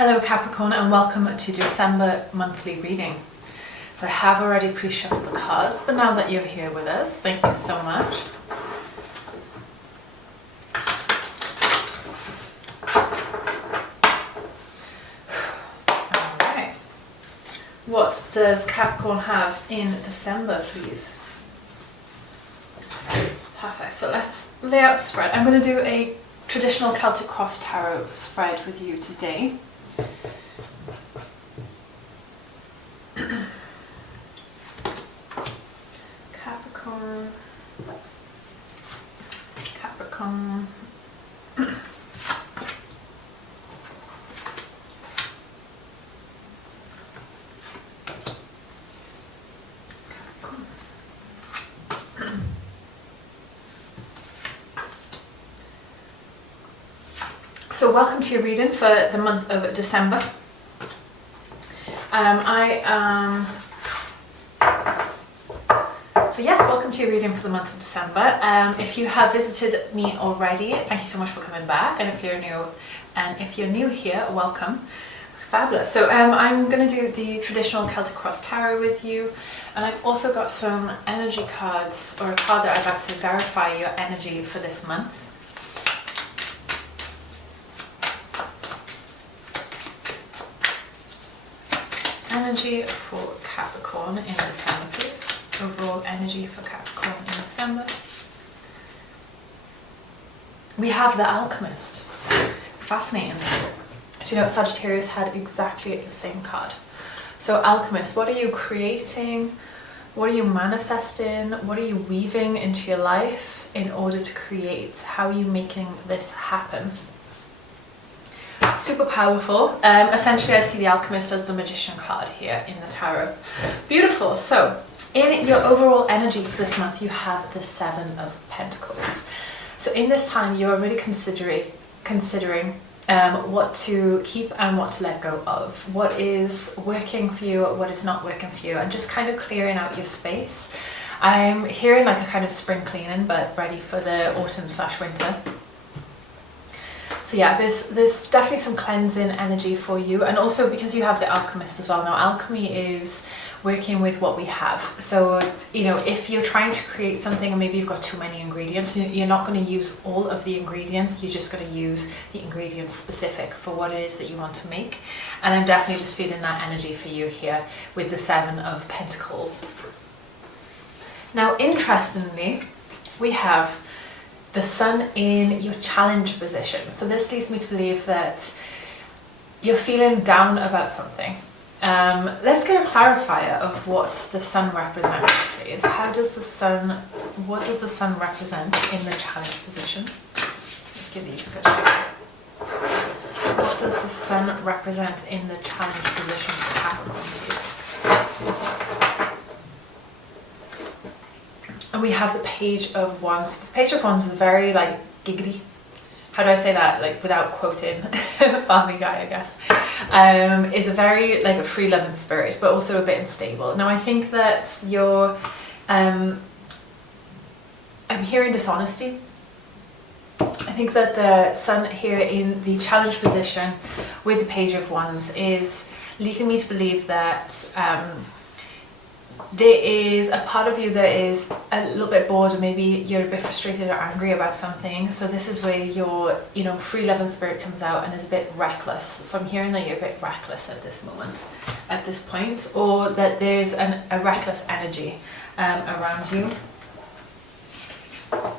Hello Capricorn, and welcome to December monthly reading. So I have already pre-shuffled the cards, but now that you're here with us, thank you so much. Alright. What does Capricorn have in December, please? Perfect. So let's lay out the spread. I'm going to do a traditional Celtic Cross Tarot spread with you today. Capricorn. Capricorn. So welcome to your reading for the month of December. So yes, welcome to your reading for the month of December. If you have visited me already, thank you so much for coming back. And if you're new here, welcome. Fabulous. So I'm going to do the traditional Celtic Cross Tarot with you, and I've also got some energy cards, or a card that I'd like to verify your energy for this month. Energy for Capricorn in December, please. Overall energy for Capricorn in December. We have the Alchemist. Fascinating. Do you know, Sagittarius had exactly the same card. So Alchemist, what are you creating? What are you manifesting? What are you weaving into your life in order to create? How are you making this happen? Super powerful. Essentially, I see the Alchemist as the Magician card here in the tarot. Beautiful. So in your overall energy for this month, you have the Seven of Pentacles. So in this time, you're really considering what to keep and what to let go of. What is working for you, what is not working for you, and just kind of clearing out your space. I'm hearing like a kind of spring cleaning, but ready for the autumn/winter. So yeah, there's definitely some cleansing energy for you, and also because you have the Alchemist as well. Now, alchemy is working with what we have. So, you know, if you're trying to create something and maybe you've got too many ingredients, you're not going to use all of the ingredients. You're just going to use the ingredients specific for what it is that you want to make. And I'm definitely just feeling that energy for you here with the Seven of Pentacles. Now, interestingly, we have the Sun in your challenge position. So this leads me to believe that you're feeling down about something. Let's get a clarifier of what the Sun represents, please. What does the Sun represent in the challenge position? Let's give these a good shake. What does the Sun represent in the challenge position for Capricorn, please? And we have the Page of Wands. The Page of Wands is very like giggly. How do I say that? Like without quoting Family Guy, I guess. Is a very like a free loving spirit, but also a bit unstable. Now I think that you're I'm hearing dishonesty. I think that the Sun here in the challenge position with the Page of Wands is leading me to believe that there is a part of you that is a little bit bored, or maybe you're a bit frustrated or angry about something. So this is where your, you know, free loving spirit comes out and is a bit reckless. So I'm hearing that you're a bit reckless at this moment, at this point, or that there's a reckless energy around you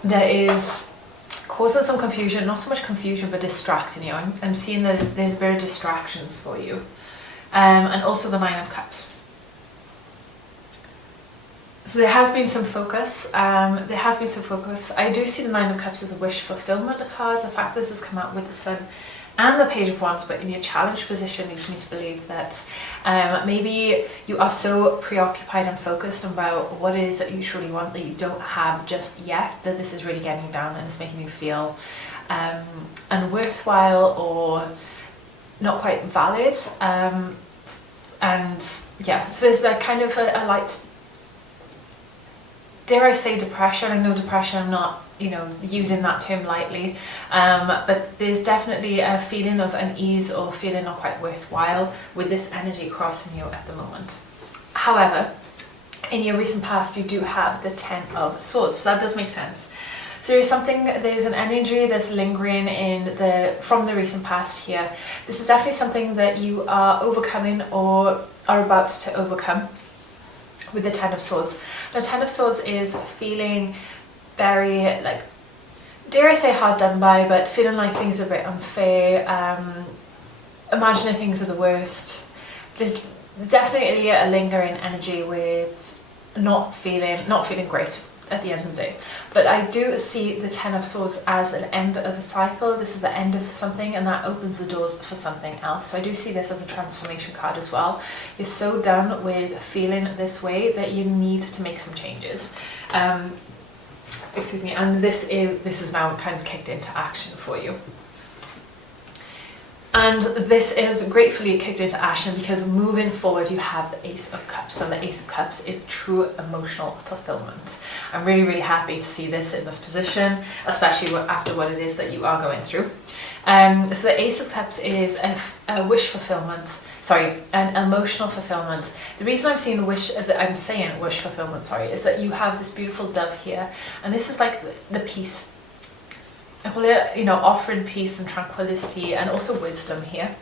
that is causing some confusion, not so much confusion, but distracting you. I'm seeing that there's very distractions for you. And also the Nine of Cups. So there has been some focus. I do see the Nine of Cups as a wish fulfillment card. The fact that this has come out with the Sun and the Page of Wands, but in your challenge position, leads me to believe that maybe you are so preoccupied and focused about what it is that you truly want that you don't have just yet, that this is really getting you down and it's making you feel unworthwhile or not quite valid. And yeah, so there's that kind of a light, dare I say, depression. I know depression, I'm not using that term lightly, but there's definitely a feeling of unease or feeling not quite worthwhile with this energy crossing you at the moment. However, in your recent past, you do have the 10 of Swords, so that does make sense. So there's an energy that's lingering from the recent past here. This is definitely something that you are overcoming or are about to overcome with the 10 of Swords. The 10 of Swords is feeling very, like, dare I say hard done by, but feeling like things are a bit unfair, imagining things are the worst. There's definitely a lingering energy with not feeling great at the end of the day. But I do see the 10 of Swords as an end of a cycle. This is the end of something, and that opens the doors for something else. So I do see this as a transformation card as well. You're so done with feeling this way that you need to make some changes. Excuse me, and this is now kind of kicked into action for you. And this is gratefully kicked into action because moving forward you have the Ace of Cups. So the Ace of Cups is true emotional fulfillment. I'm really, really happy to see this in this position, especially after what it is that you are going through. So the Ace of Cups is a wish fulfillment, an emotional fulfillment. The reason I'm saying wish fulfillment, is that you have this beautiful dove here, and this is like the peace. I call it, offering peace and tranquility and also wisdom here.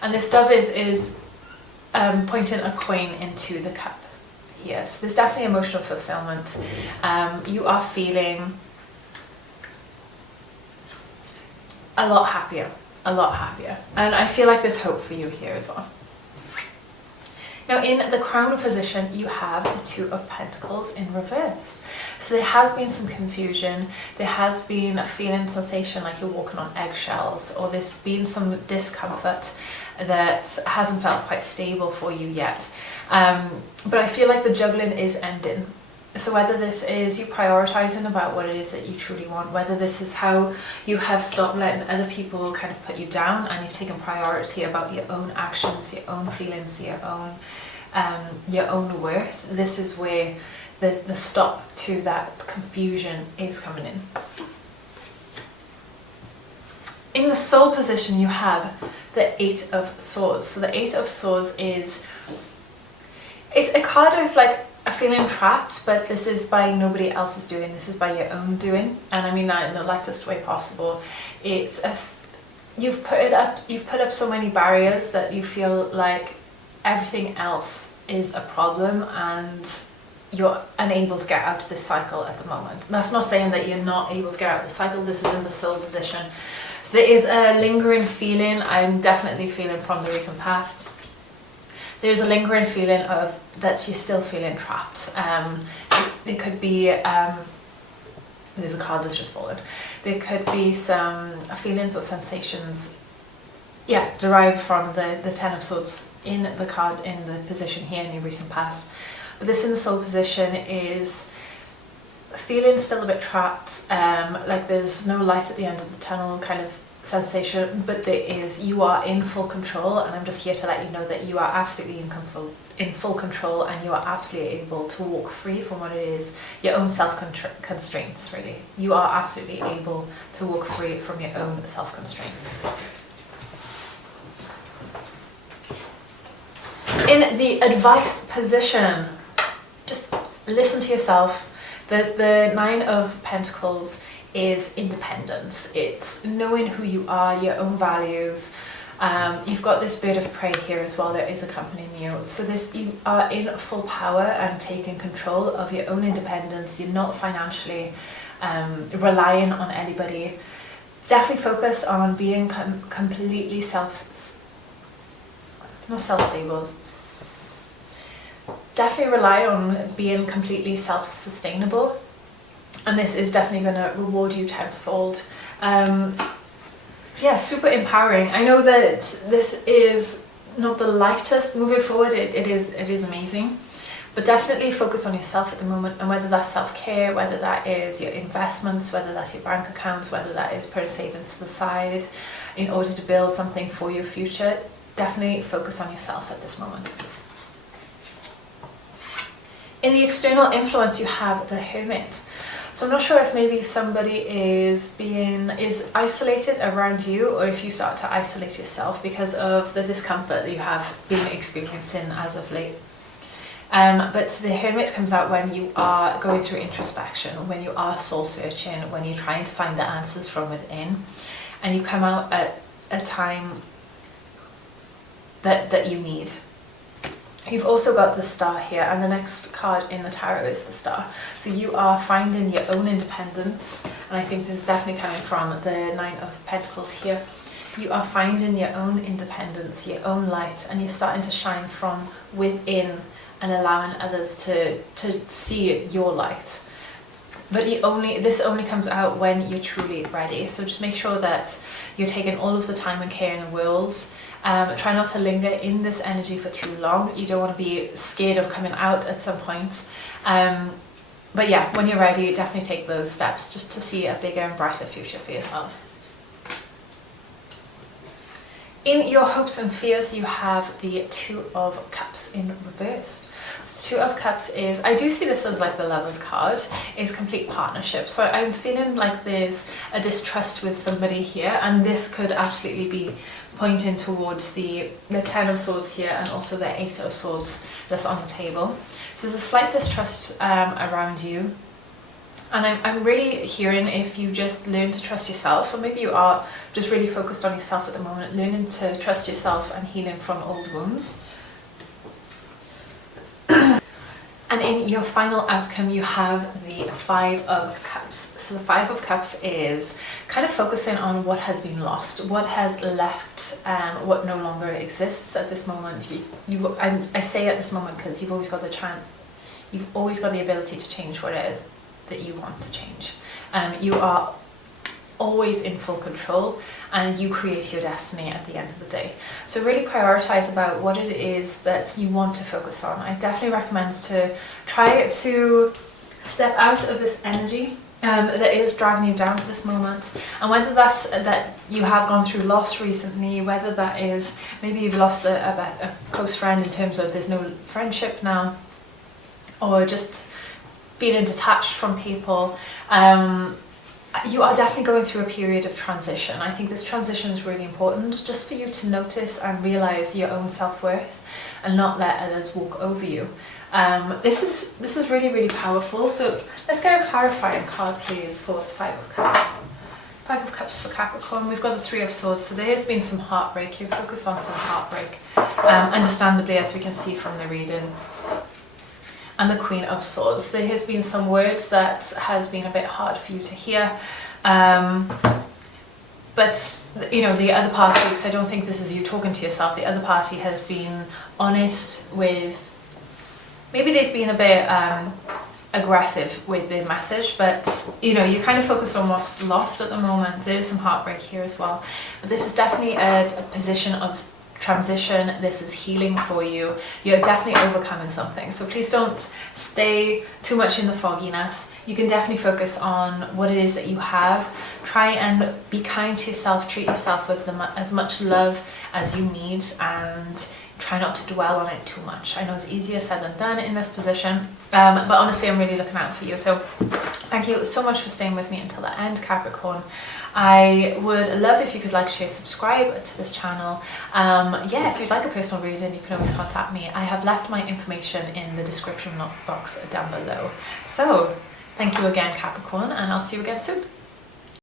And this dove is pointing a coin into the cup here. So there's definitely emotional fulfillment. You are feeling a lot happier. And I feel like there's hope for you here as well. Now in the crown position, you have the 2 of Pentacles in reverse. So there has been some confusion, there has been a feeling, sensation like you're walking on eggshells, or there's been some discomfort that hasn't felt quite stable for you yet. But I feel like the juggling is ending. So whether this is you prioritizing about what it is that you truly want, whether this is how you have stopped letting other people kind of put you down and you've taken priority about your own actions, your own feelings, your own worth, this is where the stop to that confusion is coming in. In the soul position, you have the 8 of Swords. So the 8 of Swords is a card of like a feeling trapped, but this is by nobody else's doing. This is by your own doing, and I mean that in the lightest way possible. It's you've put up so many barriers that you feel like everything else is a problem, and you're unable to get out of this cycle at the moment. And that's not saying that you're not able to get out of the cycle. This is in the soul position. So there is a lingering feeling. I'm definitely feeling from the recent past. There's a lingering feeling of that you're still feeling trapped. It could be, there's a card that's just fallen. There could be some feelings or sensations, derived from the 10 of Swords in the card in the position here in your recent past. But this in the soul position is feeling still a bit trapped, like there's no light at the end of the tunnel kind of sensation, but you are in full control, and I'm just here to let you know that you are absolutely in full control, and you are absolutely able to walk free from what it is, your own self-constraints, really. You are absolutely able to walk free from your own self-constraints. In the advice position, just listen to yourself. The 9 of Pentacles is independence. It's knowing who you are, your own values. You've got this bird of prey here as well that is accompanying you. So you are in full power and taking control of your own independence. You're not financially relying on anybody. Definitely focus on being completely self-stable. Definitely rely on being completely self-sustainable, and this is definitely going to reward you tenfold. Super empowering. I know that this is not the lightest moving forward. It is amazing, but definitely focus on yourself at the moment, and whether that's self-care, whether that is your investments, whether that's your bank accounts, whether that is putting savings to the side in order to build something for your future. Definitely focus on yourself at this moment. In the external influence, you have the Hermit. So I'm not sure if maybe somebody is isolated around you, or if you start to isolate yourself because of the discomfort that you have been experiencing as of late. But the Hermit comes out when you are going through introspection, when you are soul searching, when you're trying to find the answers from within, and you come out at a time that you need. You've also got the Star here, and the next card in the tarot is the Star. So you are finding your own independence, and I think this is definitely coming from the Nine of Pentacles here. You are finding your own independence, your own light, and you're starting to shine from within and allowing others to see your light. But this only comes out when you're truly ready. So just make sure that you're taking all of the time and care in the world. Try not to linger in this energy for too long. You don't want to be scared of coming out at some point. But yeah, when you're ready, definitely take those steps just to see a bigger and brighter future for yourself. In your hopes and fears, you have the Two of Cups in reversed. So Two of Cups is, I do see this as like the Lover's card, is complete partnership. So I'm feeling like there's a distrust with somebody here, and this could absolutely be pointing towards the Ten of Swords here, and also the Eight of Swords that's on the table. So there's a slight distrust around you. And I'm really hearing, if you just learn to trust yourself, or maybe you are just really focused on yourself at the moment, learning to trust yourself and healing from old wounds. And in your final outcome, you have the Five of Cups. So the Five of Cups is kind of focusing on what has been lost, what has left, what no longer exists at this moment. I say at this moment because you've always got the chance, you've always got the ability to change what it is that you want to change. You are always in full control, and you create your destiny at the end of the day. So really prioritize about what it is that you want to focus on. I definitely recommend to try to step out of this energy that is dragging you down at this moment, and whether that's that you have gone through loss recently, whether that is maybe you've lost a close friend in terms of there's no friendship now, or just feeling detached from people. You are definitely going through a period of transition. I think this transition is really important, just for you to notice and realize your own self-worth and not let others walk over you. This is really, really powerful. So let's get a clarifying card, please, for the Five of Cups. Five of Cups for Capricorn. We've got the Three of Swords. So there has been some heartbreak. You're focused on some heartbreak, understandably, as we can see from the reading. And the Queen of Swords. There has been some words that has been a bit hard for you to hear. But, you know, the other party, because I don't think this is you talking to yourself, the other party has been honest with, maybe they've been a bit aggressive with their message, but, you know, you're kind of focused on what's lost at the moment. There is some heartbreak here as well. But this is definitely a position of transition. This is healing for you. You're definitely overcoming something. So please don't stay too much in the fogginess. You can definitely focus on what it is that you have. Try and be kind to yourself. Treat yourself with as much love as you need, and try not to dwell on it too much. I know it's easier said than done in this position, but honestly, I'm really looking out for you. So thank you so much for staying with me until the end, Capricorn. I would love if you could like, share, subscribe to this channel. Yeah, if you'd like a personal reading, you can always contact me. I have left my information in the description box down below. So thank you again, Capricorn, and I'll see you again soon.